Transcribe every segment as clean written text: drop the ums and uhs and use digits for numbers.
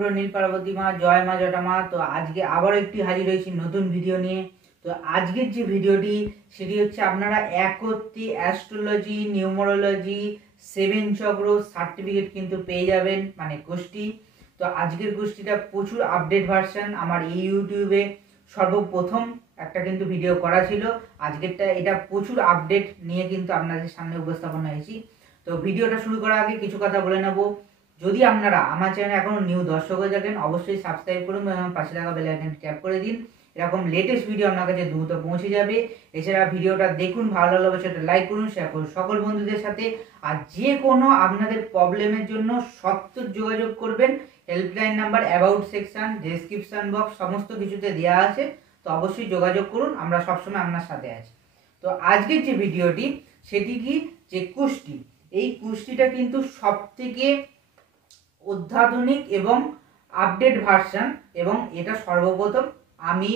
জয়পুর নীল পার্বতী মা, জয় মা জটা মা। তো আজকে আবারও একটি হাজির হয়েছি নতুন ভিডিও নিয়ে। তো আজকের যে ভিডিওটি সেটি হচ্ছে আপনারা একত্রি অ্যাস্ট্রোলজি, নিউমারোলজি, 7 চক্র সার্টিফিকেট কিন্তু পেয়ে যাবেন, মানে গোষ্ঠী। তো আজকের গোষ্ঠীটা প্রচুর আপডেট ভার্সন। আমার এই ইউটিউবে সর্বপ্রথম একটা কিন্তু ভিডিও করা ছিল। আজকেরটা এটা প্রচুর আপডেট নিয়ে কিন্তু আপনাদের সামনে উপস্থাপন হয়েছি। তো ভিডিওটা শুরু করার আগে কিছু কথা বলে নেব। যদি আপনারা আমার চ্যানেলে এখনো নিউ দর্শক হয়ে থাকেন, অবশ্যই সাবস্ক্রাইব করুন এবং পাশে থাকা বেল আইকনটি ট্যাপ করে দিন। এরকম লেটেস্ট ভিডিও আপনার কাছে দ্রুত পৌঁছে যাবে। এছাড়া ভিডিওটা দেখুন, ভালো লাগলে সেটা লাইক করুন, শেয়ার করুন সকল বন্ধুদের সাথে। আর যে কোনো আপনাদের প্রবলেমের জন্য সত্ত্বর যোগাযোগ করবেন। Helpline number about section, description box সমস্ত কিছুতে দেওয়া আছে। তো অবশ্যই যোগাযোগ করুন, আমরা সবসময় আপনার সাথে আছি। তো আজকের যে ভিডিওটি সেটি কি, যে কুষ্টি, এই কুষ্টিটা কিন্তু সবথেকে অত্যাধুনিক এবং আপডেট ভার্সন, এবং এটা সর্বপ্রথম আমি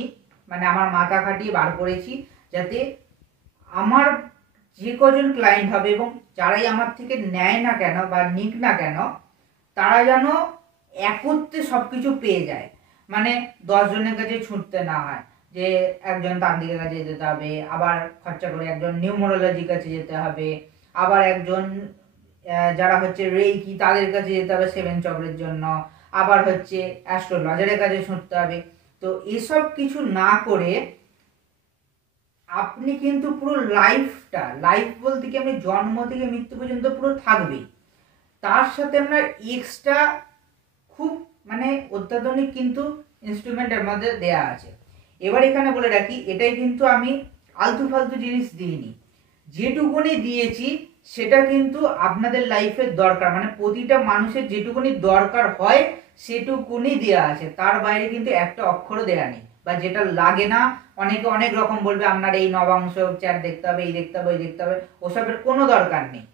আমার মাথা খাটিয়ে বার করেছি, যাতে আমার যে কজন ক্লায়েন্ট হবে এবং যারাই আমার থেকে নেয় না কেন বা নিক না কেন, তারা যেন একত্রে সব কিছু পেয়ে যায়। মানে 10 জনের কাছে ছুটতে না হয়, যে একজন তান্ত্রিকের কাছে যেতে হবে, আবার খরচা করে একজন নিউমারোলজির কাছে যেতে হবে, আবার একজন যারা হচ্ছে রেইকি তাদের কাছে যেতে হবে 7 চক্রের জন্য, আবার হচ্ছে অ্যাস্ট্রোলজারের কাছে ছুটতে হবে। তো এসব কিছু না করে আপনি কিন্তু পুরো লাইফ বলতে কি, আপনি জন্ম থেকে মৃত্যু পর্যন্ত পুরো থাকবেই। তার সাথে আপনার এক্সট্রা খুব অত্যাধুনিক কিন্তু ইনস্ট্রুমেন্টের মধ্যে দেয়া আছে। এবার এখানে বলে রাখি, এটাই কিন্তু আমি আলতু ফালতু জিনিস দিইনি। যেটুকুনি দিয়েছি সেটা কিন্তু আপনাদের লাইফের দরকার, প্রতিটা মানুষের যেটুকুনি দরকার হয় সেটুকুনি দেওয়া আছে। তার বাইরে কিন্তু একটা অক্ষরও দেয়া নেই, বা যেটা লাগে না। অনেকে অনেক রকম বলবে, আপনার এই নবাংশ চ্যাট দেখতে হবে, এই দেখতে হবে, ওই দেখতে হবে, ওসবের কোনো দরকার নেই।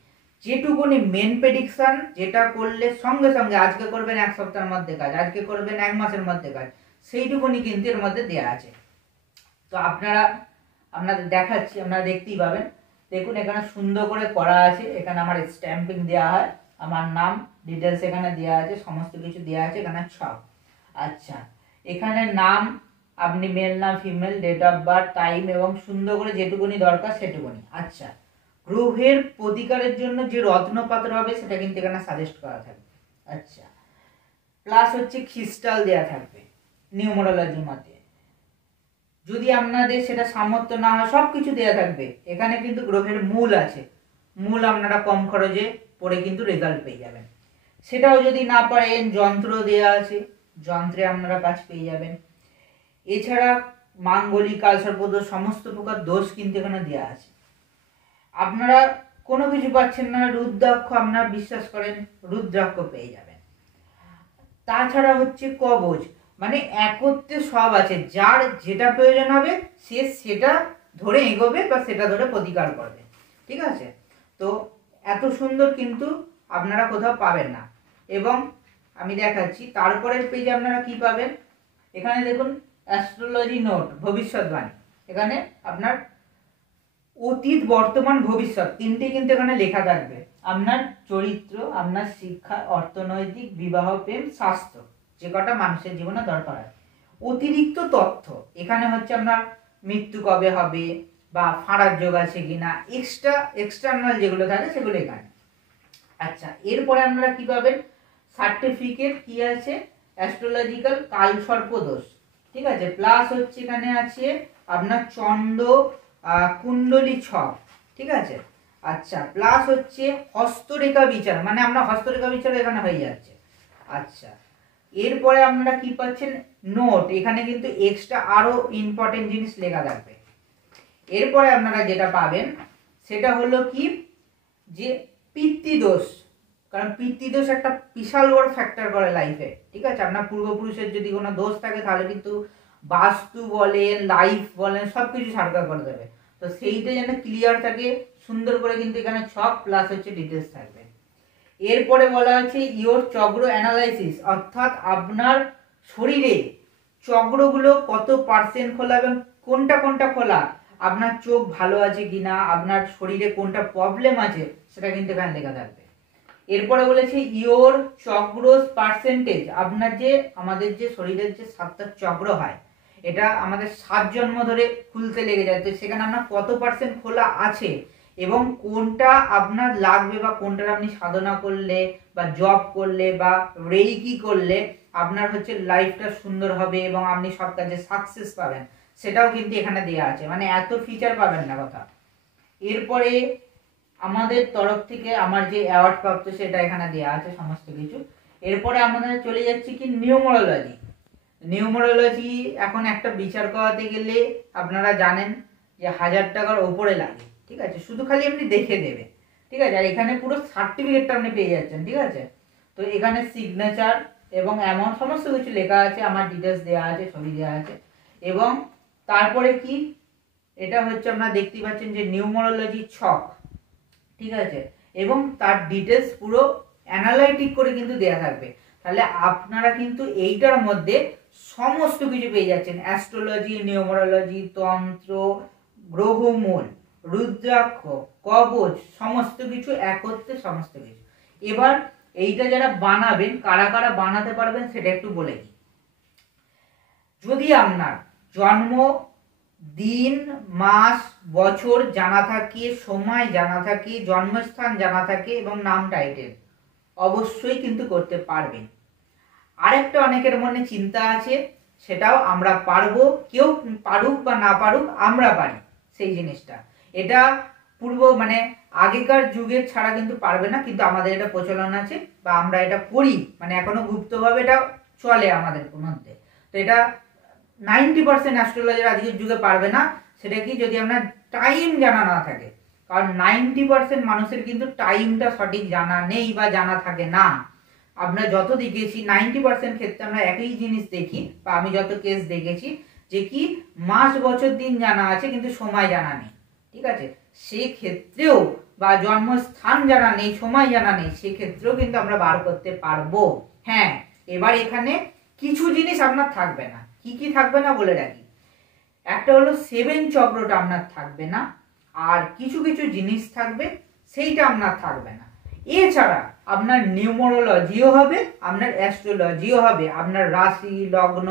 যেটুকুনি মেন প্রেডিকশন, যেটা করলে সঙ্গে সঙ্গে আজকে করবেন 1 সপ্তাহের মধ্যে কাজ, আজকে করবেন 1 মাসের মধ্যে কাজ, সেইটুকুনি কিন্তু এর মধ্যে দেওয়া আছে। তো আপনাদের দেখাচ্ছি, আপনারা দেখতেই পাবেন। দেখুন এখানে সুন্দর করে করা আছে, এখানে আমার স্ট্যাম্পিং দেওয়া হয়, আমার নাম ডিটেলস এখানে দেওয়া আছে, সমস্ত কিছু দেওয়া আছে এখানে সব। আচ্ছা, এখানে নাম, আপনি মেল না female, date of birth, time এবং সুন্দর করে যেটুকুনি দরকার সেটুকুনি। আচ্ছা, গ্রহের প্রতিকারের জন্য যে রত্নপাত্র হবে সেটা কিন্তু এখানে সাজেস্ট করা থাকবে। আচ্ছা, প্লাস হচ্ছে ক্রিস্টাল দেয়া থাকবে নিউমারোলজি মতে। যদি আপনাদের সেটা সামর্থ্য না হয়, সব কিছু দেওয়া থাকবে। এখানে কিন্তু গ্রহের মূল আছে, মূল আপনারা কম খরচে পড়ে কিন্তু রেজাল্ট পেয়ে যাবেন। সেটাও যদি না পারেন, যন্ত্র দেওয়া আছে, যন্ত্রে আপনারা কাজ পেয়ে যাবেন। এছাড়া মাঙ্গলিক, কালসর্পদোষ, সমস্ত প্রকার দোষ কিন্তু এখানে দেওয়া আছে। আপনারা কোনো কিছু পাচ্ছেন না, রুদ্রাক্ষ আপনারা বিশ্বাস করেন, রুদ্রাক্ষ পেয়ে যাবেন। তাছাড়া হচ্ছে কবচ, একত্রে সব আছে। যার যেটা প্রয়োজন হবে সে সেটা ধরে এগোবে বা সেটা ধরে প্রতিকার করবে। ঠিক আছে? তো এত সুন্দর কিন্তু আপনারা কোথাও পাবেন না। এবং আমি দেখাচ্ছি তারপরের পেজে আপনারা কি পাবেন। এখানে দেখুন অ্যাস্ট্রোলজি নোট, ভবিষ্যৎবাণী। এখানে আপনার অতীত, বর্তমান, ভবিষ্যৎ তিনটে কিন্তু এখানে লেখা থাকবে। আপনার চরিত্র, আপনার শিক্ষা, অর্থনৈতিক, বিবাহ, প্রেম, স্বাস্থ্য, যে কটা মানুষের জীবনে দরকার হয়। অতিরিক্ত তথ্য এখানে হচ্ছে আপনার মৃত্যু কবে হবে বা ফাঁড়ার যোগ আছে কিনা, এক্সটার্নাল যেগুলো থাকে সেগুলো এখানে। আচ্ছা, এরপরে আপনারা কি পাবেন, সার্টিফিকেট কি আছে, অ্যাস্ট্রোলজিক্যাল কালসর্পদোষ। ঠিক আছে, প্লাস হচ্ছে এখানে আছে আপনার চন্দ্র কুণ্ডলী ছক। ঠিক আছে, আচ্ছা, প্লাস হচ্ছে হস্তরেখা বিচার, আমরা হস্তরেখা বিচার এখানে হয়ে যাচ্ছে। আচ্ছা, এরপরে আপনারা কি পাচ্ছেন, নোট। এখানে কিন্তু এক্সট্রা আরো ইম্পর্টেন্ট জিনিস লেখা থাকবে। এরপরে আপনারা যেটা পাবেন সেটা হলো কি, যে পিতৃদোষ। কারণ পিতৃদোষ একটা বিশাল বড় ফ্যাক্টর করে লাইফে। ঠিক আছে, আপনার পূর্বপুরুষের যদি কোনো দোষ থাকে তাহলে কিন্তু বাস্তু বলেন, লাইফ বলেন, সব কিছু সার্কার করে দেবে। তো সেইটা যেন ক্লিয়ার থাকে, সুন্দর করে কিন্তু এখানে ছক প্লাস হচ্ছে ডিটেলস থাকবে। এরপরে বলা আছে ইওর চক্র অ্যানালাইসিস, অর্থাৎ আপনার শরীরে চক্রগুলো কত পার্সেন্ট খোলা এবং কোনটা কোনটা খোলা, আপনার চোখ ভালো আছে কিনা, আপনার শরীরে কোনটা প্রবলেম আছে সেটা কিন্তু এখানে লেখা থাকবে। এরপরে বলেছে ইওর চক্রস পার্সেন্টেজ, আপনার যে আমাদের যে শরীরের যে 7টা চক্র হয়, এটা আমাদের 7 জন্ম ধরে খুলতে লেগে যায়। তো সেখানে আপনার কত পার্সেন্ট খোলা আছে এবং কোনটা আপনার লাগবে বা কোনটার আপনি সাধনা করলে বা জব করলে বা রেইকি করলে আপনার হচ্ছে লাইফটা সুন্দর হবে এবং আপনি সব কাজে সাকসেস পাবেন, সেটাও কিন্তু এখানে দেওয়া আছে। মানে এত ফিচার পাবেন না কথা। এরপরে আমাদের তরফ থেকে আমার যে অ্যাওয়ার্ড প্রাপ্ত সেটা এখানে দেওয়া আছে সমস্ত কিছু। এরপরে আমাদের চলে যাচ্ছে কি নিউমারোলজি। নিউমারোলজি এখন একটা বিচার করাতে গেলে আপনারা জানেন যে 1000 টাকার ওপরে লাগে, ঠিক আছে, শুধু খালি আপনি দেখে দেবে, ঠিক আছে। আর এখানে পুরো সার্টিফিকেটটা আপনি পেয়ে যাচ্ছেন, ঠিক আছে। তো এখানে সিগনেচার এবং অ্যামাউন্ট সমস্ত কিছু লেখা আছে, আমার ডিটেলস দেওয়া আছে, ছবি দেওয়া আছে। এবং তারপরে কি, এটা হচ্ছে আপনারা দেখতেই পাচ্ছেন যে নিউমারোলজি ছক, ঠিক আছে, এবং তার ডিটেলস পুরো অ্যানালাইটিক করে কিন্তু দেয়া থাকবে। তাহলে আপনারা কিন্তু এইটার মধ্যে সমস্ত কিছু পেয়ে যাচ্ছেন, অ্যাস্ট্রোলজি, নিউমারোলজি, তন্ত্র, গ্রহমূল, রুদ্রাক্ষ, কবচ, সমস্ত কিছু একত্রে সমস্ত কিছু। এবার এইটা যারা বানাবেন, কারা কারা বানাতে পারবেন সেটা একটু বলে দিই। যদি আপনার জন্ম দিন, মাস, বছর জানা থাকে, সময় জানা থাকে, জন্মস্থান জানা থাকে এবং নাম টাইটেল, অবশ্যই কিন্তু করতে পারবেন। আরেকটা অনেকের মনে চিন্তা আছে, সেটাও আমরা পারবো, কেউ পারুক বা না পারুক আমরা পারি সেই জিনিসটা। এটা পূর্ব মানে আগেকার যুগের ছাড়া কিন্তু পারবে না, কিন্তু আমাদের এটা প্রচলন আছে বা আমরা এটা করি, মানে এখনো গুপ্তভাবে এটা চলে আমাদের মধ্যে। তো এটা 90% অ্যাস্ট্রোলজার আজকের যুগে পারবে না। সেটা কি, যদি আপনার টাইম জানা না থাকে, কারণ 90% মানুষের কিন্তু টাইমটা সঠিক জানা নেই বা জানা থাকে না। আমরা যত দেখেছি 90% ক্ষেত্রে আমরা একই জিনিস দেখি, বা আমি যত কেস দেখেছি যে কি মাস, বছর, দিন জানা আছে কিন্তু সময় জানা নেই, ঠিক আছে। সেক্ষেত্রেও বা জন্মস্থান জানা নেই, সময় জানা নেই, সেক্ষেত্রেও কিন্তু আমরা বার করতে পারবো। হ্যাঁ, এবার এখানে কিছু জিনিস আপনার থাকবে না। কি কি থাকবে না বলে রাখি। একটা হলো 7 চক্রটা আপনার থাকবে না, আর কিছু কিছু জিনিস থাকবে সেইটা আপনার থাকবে না। এছাড়া আপনার নিউমারোলজিও হবে, আপনার অ্যাস্ট্রোলজিও হবে, আপনার রাশি লগ্ন,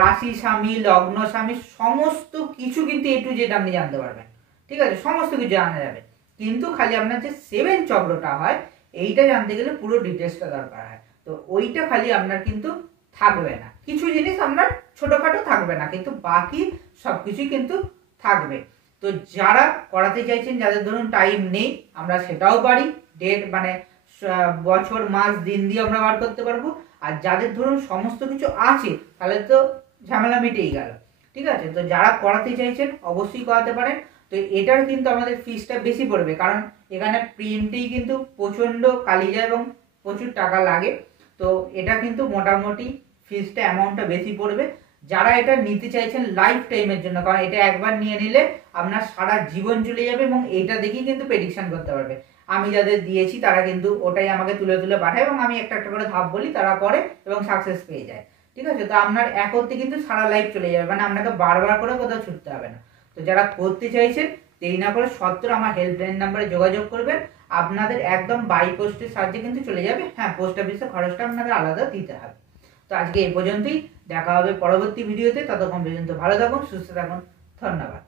রাশি স্বামী, লগ্ন স্বামী, সমস্ত কিছু কিন্তু A to Z আপনি জানতে পারবেন, ঠিক আছে, সমস্ত কিছু জানা যাবে। কিন্তু খালি আপনার যে 7 চক্রটা হয়, এইটা জানতে গেলে পুরো ডিটেলসটা দরকার হয়। তো ওইটা খালি আপনার কিন্তু থাকবে না। কিছু জিনিস আপনার ছোটখাটো থাকবে না, কিন্তু বাকি সবকিছুই কিন্তু থাকবে। তো যারা করাতে চাইছেন, যাদের ধরুন টাইম নেই, আমরা সেটাও পারি, ডেট মানে বছর, মাস, দিন দিয়ে আমরা বার করতে পারবো। আর যাদের ধরুন সমস্ত কিছু আছে, তাহলে তো ঝামেলা মিটেই গেল, ঠিক আছে। তো যারা করাতে চাইছেন অবশ্যই করাতে পারেন। তো এটার কিন্তু আমাদের ফিসটা বেশি পড়বে, কারণ এখানে প্রিন্টেই কিন্তু প্রচণ্ড কালি যায় এবং প্রচুর টাকা লাগে। তো এটা কিন্তু মোটামুটি ফিসটা অ্যামাউন্টটা বেশি পড়বে। যারা এটা নিতে চাইছেন লাইফ টাইমের জন্য, কারণ এটা একবার নিয়ে নিলে আপনার সারা জীবন চলে যাবে এবং এটা দেখেই কিন্তু প্রেডিকশন করতে পারবে। আমি যাদের দিয়েছি তারা কিন্তু ওটাই আমাকে তুলে তুলে পাঠায় এবং আমি একটা একটা করে ধাপ বলি, তারা করে এবং সাকসেস পেয়ে যায়, ঠিক আছে। তো আপনার এক করতে কিন্তু সারা লাইফ চলে যাবে, মানে আপনাকে বারবার করে কোথাও ছুটতে হবে না। তো যারা করতে চাইছেন, দেরি না করে সত্তর আমার হেল্পলাইন নাম্বারে যোগাযোগ করবেন। আপনাদের একদম বাই পোস্টের সাহায্যে কিন্তু চলে যাবে। হ্যাঁ, পোস্ট অফিসে খরচটা আপনাদের আলাদা দিতে হবে। তো আজকে এই পর্যন্তই, দেখা হবে পরবর্তী ভিডিওতে। ততক্ষণ পর্যন্ত ভালো থাকুন, সুস্থ থাকুন, ধন্যবাদ।